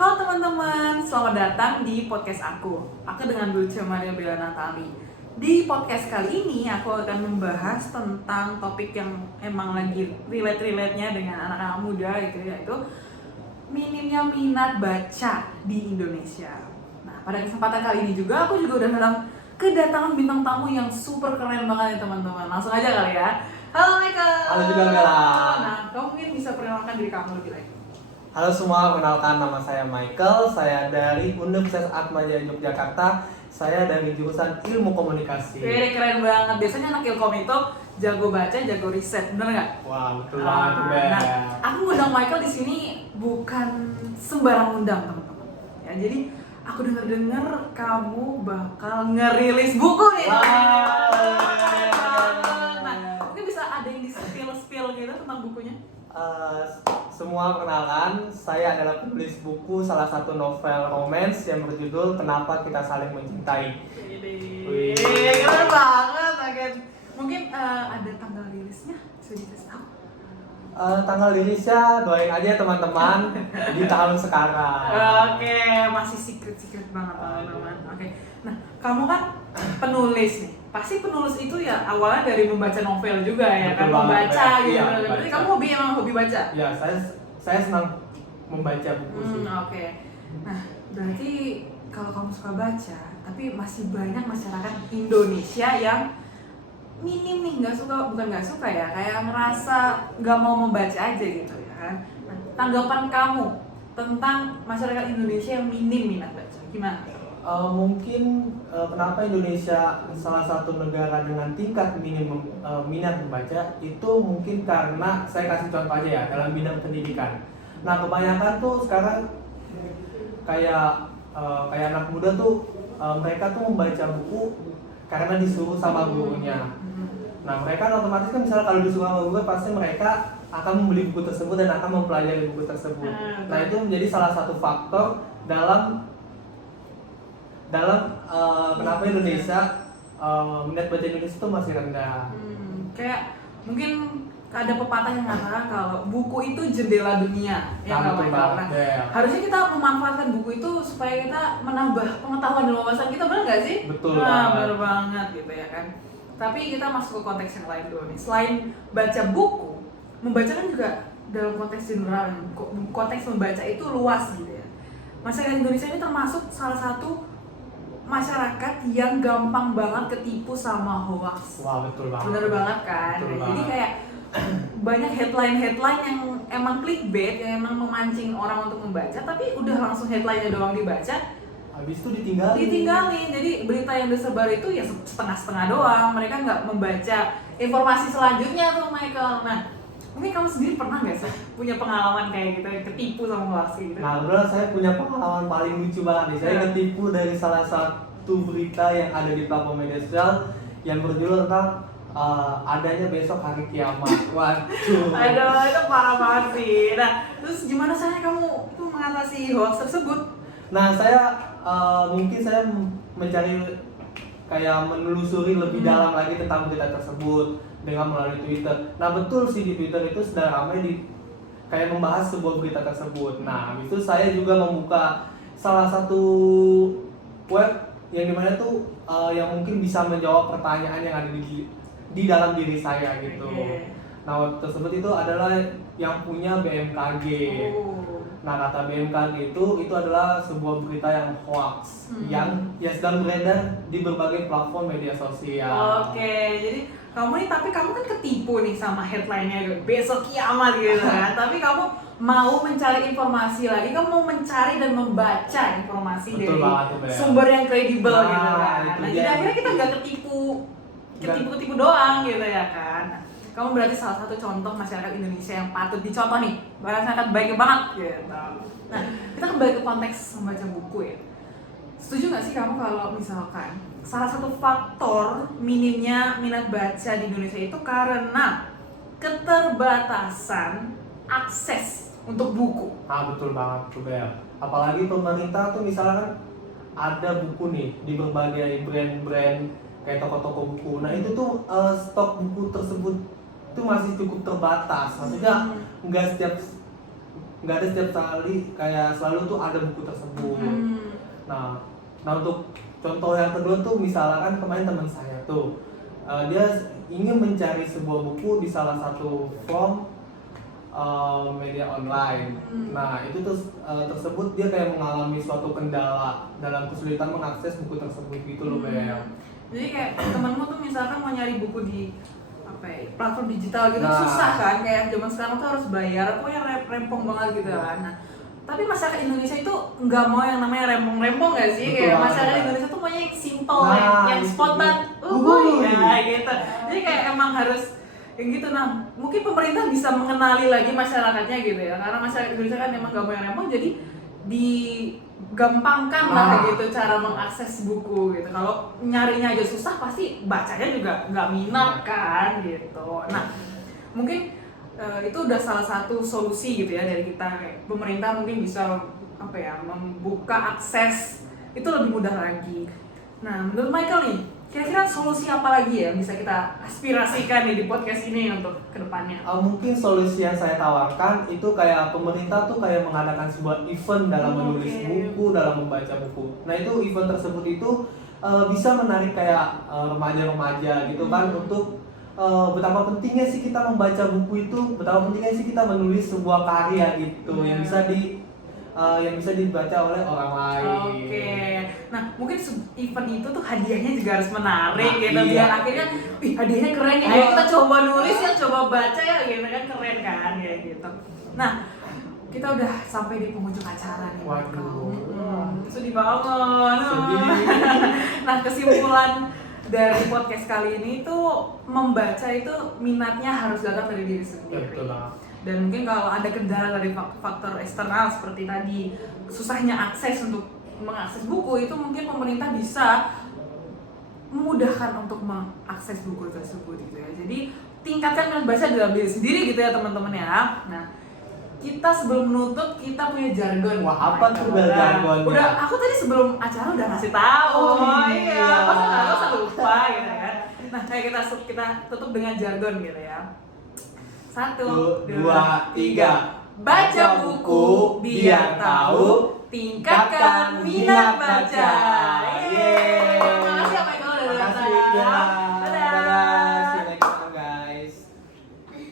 Halo teman-teman, selamat datang di podcast aku. Aku dengan Dulce Maria Bella Natali. Di podcast kali ini aku akan membahas tentang topik yang emang lagi relate-nya dengan anak-anak muda gitu, yaitu minimnya minat baca di Indonesia. Nah, pada kesempatan kali ini juga aku juga udah kedatangan bintang tamu yang super keren banget ya teman-teman. Langsung aja kali ya. Halo Michael. Halo juga Bella. Nah, kamu mungkin bisa perkenalkan diri kamu lebih lagi. Halo semua, kenalkan nama saya Michael. Saya dari Universitas Atmajaya Yogyakarta. Saya dari jurusan Ilmu Komunikasi. Keren banget. Biasanya anak ilkom itu jago baca, jago riset, bener nggak? Wah, betul banget tuh, Bel. Nah, aku ngundang Michael di sini bukan sembarang undang teman-teman. Ya, jadi aku dengar kamu bakal ngerilis buku nih. Nah, mungkin bisa ada yang di spill gitu tentang bukunya? Semua perkenalkan, saya adalah penulis buku salah satu novel romance yang berjudul Kenapa Kita Saling Mencintai. Wih, keren banget. Mungkin ada tanggal rilisnya, bisa dikasih tahu? Tanggal rilisnya doain aja teman-teman di tahun sekarang. Oke, masih secret banget teman-teman. Oke, nah kamu kan penulis nih. Pasti penulis itu ya awalnya dari membaca novel juga ya. Betul kan, banget, membaca Bel. gitu. Iya, Berarti membaca. kamu emang hobi baca? Ya, saya senang membaca buku sih. Oke. Nah, berarti kalau kamu suka baca, tapi masih banyak masyarakat Indonesia yang minim nih, bukan nggak suka ya, kayak ngerasa nggak mau membaca aja gitu ya kan. Nah, tanggapan kamu tentang masyarakat Indonesia yang minim minat baca, gimana? Mungkin kenapa Indonesia salah satu negara dengan tingkat minat membaca itu mungkin karena saya kasih contoh aja ya dalam bidang pendidikan. Nah, kebanyakan tuh sekarang kayak anak muda tuh mereka tuh membaca buku karena disuruh sama gurunya. Nah, mereka otomatis kan misalnya kalau disuruh sama guru pasti mereka akan membeli buku tersebut dan akan mempelajari buku tersebut. Nah, itu menjadi salah satu faktor dalam kenapa Indonesia minat baca Indonesia itu masih rendah. Kayak mungkin ada pepatah yang mengatakan kalau buku itu jendela dunia, ya nggak Michael? Harusnya kita memanfaatkan buku itu supaya kita menambah pengetahuan dan wawasan kita, benar nggak sih? Betul benar banget gitu ya kan. Tapi kita masuk ke konteks yang lain dulu nih. Selain baca buku, membaca kan juga dalam konteks general, konteks membaca itu luas gitu ya. Masyarakat Indonesia ini termasuk salah satu masyarakat yang gampang banget ketipu sama hoax. Wah, betul banget. Bener banget kan. Betul Jadi banget. kayak banyak headline yang emang clickbait, yang emang memancing orang untuk membaca, tapi udah langsung headline-nya doang dibaca, habis itu ditinggalin. Jadi berita yang disebar itu ya setengah-setengah doang. Mereka nggak membaca informasi selanjutnya tuh, Michael. Nah, mungkin kamu sendiri pernah nggak sih punya pengalaman kayak gitu, yang ketipu sama hoax gitu? Nah, kebetulan saya punya pengalaman paling lucu banget nih. Saya ketipu dari salah satu berita yang ada di platform media sosial yang berjudul tentang adanya besok hari kiamat. Waduh. Aduh, itu parah banget sih. Nah, terus gimana caranya kamu tuh mengatasi hoax tersebut? Nah, saya mungkin saya mencari kayak menelusuri lebih dalam lagi tentang berita tersebut dengan melalui Twitter. Nah, betul sih di Twitter itu sedang ramai kayak membahas sebuah berita tersebut. Nah, habis itu saya juga membuka salah satu web yang dimana tuh yang mungkin bisa menjawab pertanyaan yang ada di dalam diri saya gitu. Nah, web tersebut itu adalah yang punya BMKG. Nah, kata BMKG itu adalah sebuah berita yang hoax yang sedang beredar di berbagai platform media sosial. Oke, jadi kamu kan ketipu nih sama headline-nya besok kiamat gitu kan. Tapi kamu mau mencari informasi lagi, kamu mau mencari dan membaca informasi Betul dari banget, sumber yang kredibel Nah, gitu kan. itu Nah, dia. jadi akhirnya kita nggak ketipu doang gitu ya kan. Nah, kamu berarti salah satu contoh masyarakat Indonesia yang patut dicontoh nih, masyarakat baik banget gitu. Nah, kita kembali ke konteks membaca buku ya. Setuju nggak sih kamu kalau misalkan salah satu faktor minimnya minat baca di Indonesia itu karena keterbatasan akses untuk buku? Betul banget tuh, Bel. Apalagi pemerintah tuh misalkan ada buku nih di berbagai brand-brand kayak toko-toko buku. Nah, itu tuh stok buku tersebut itu masih cukup terbatas. Maksudnya nggak setiap nggak ada setiap kali kayak selalu tuh ada buku tersebut. Nah untuk contoh yang kedua tuh misalkan kemarin teman saya tuh dia ingin mencari sebuah buku di salah satu form media online. Nah itu tuh tersebut dia kayak mengalami suatu kendala dalam kesulitan mengakses buku tersebut gitu loh Bel. Jadi kayak temenmu tuh misalkan mau nyari buku di platform digital gitu, Nah, susah kan, kayak zaman sekarang tuh harus bayar, pokoknya rempong banget gitu kan. Nah, tapi masyarakat Indonesia itu nggak mau yang namanya rempong-rempong nggak sih? Betul Kayak banget, masyarakat Kak. Indonesia tuh maunya yang simple, Nah, yang itu spontan, dia. ya gitu. Jadi kayak emang harus kayak gitu. Nah, mungkin pemerintah bisa mengenali lagi masyarakatnya gitu ya, karena masyarakat Indonesia kan emang nggak mau yang rempong, jadi digampangkan lah gitu cara mengakses buku gitu. Kalau nyarinya aja susah, pasti bacanya juga nggak minat kan gitu. Nah, mungkin itu udah salah satu solusi gitu ya dari kita, kayak pemerintah mungkin bisa membuka akses itu lebih mudah lagi. Nah, menurut Michael nih, kira-kira solusi apa lagi ya bisa kita aspirasikan nih di podcast ini untuk kedepannya? Mungkin solusi yang saya tawarkan itu kayak pemerintah tuh kayak mengadakan sebuah event dalam menulis buku, dalam membaca buku. Nah itu event tersebut itu bisa menarik kayak remaja-remaja gitu kan untuk betapa pentingnya sih kita membaca buku itu, betapa pentingnya sih kita menulis sebuah karya gitu yang bisa dibaca oleh orang lain. Oke. Nah, mungkin event itu tuh hadiahnya juga harus menarik gitu. Iya. Biar akhirnya, hadiahnya keren nih. Ayo kita coba nulis ya, coba baca ya gitu kan, keren kan kayak gitu. Nah, kita udah sampai di penghujung acara nih. Waduh. Sedih banget. Sedih. Nah, kesimpulan dari podcast kali ini tuh membaca itu minatnya harus datang dari diri sendiri. Betul lah. Dan mungkin kalau ada kendala dari faktor eksternal seperti tadi, susahnya akses untuk mengakses buku, itu mungkin pemerintah bisa memudahkan untuk mengakses buku tersebut gitu ya. Jadi tingkatkan minat baca dalam diri sendiri gitu ya teman-teman ya. Nah, kita sebelum menutup kita punya jargon. Wah, apa tuh jargonnya? Udah, aku tadi sebelum acara udah ngasih tahu. Iya. Masa lupa gitu kan. Nah, kayak kita tutup dengan jargon gitu ya. 1, 2, 3. Baca buku biar tahu, tingkatkan minat baca.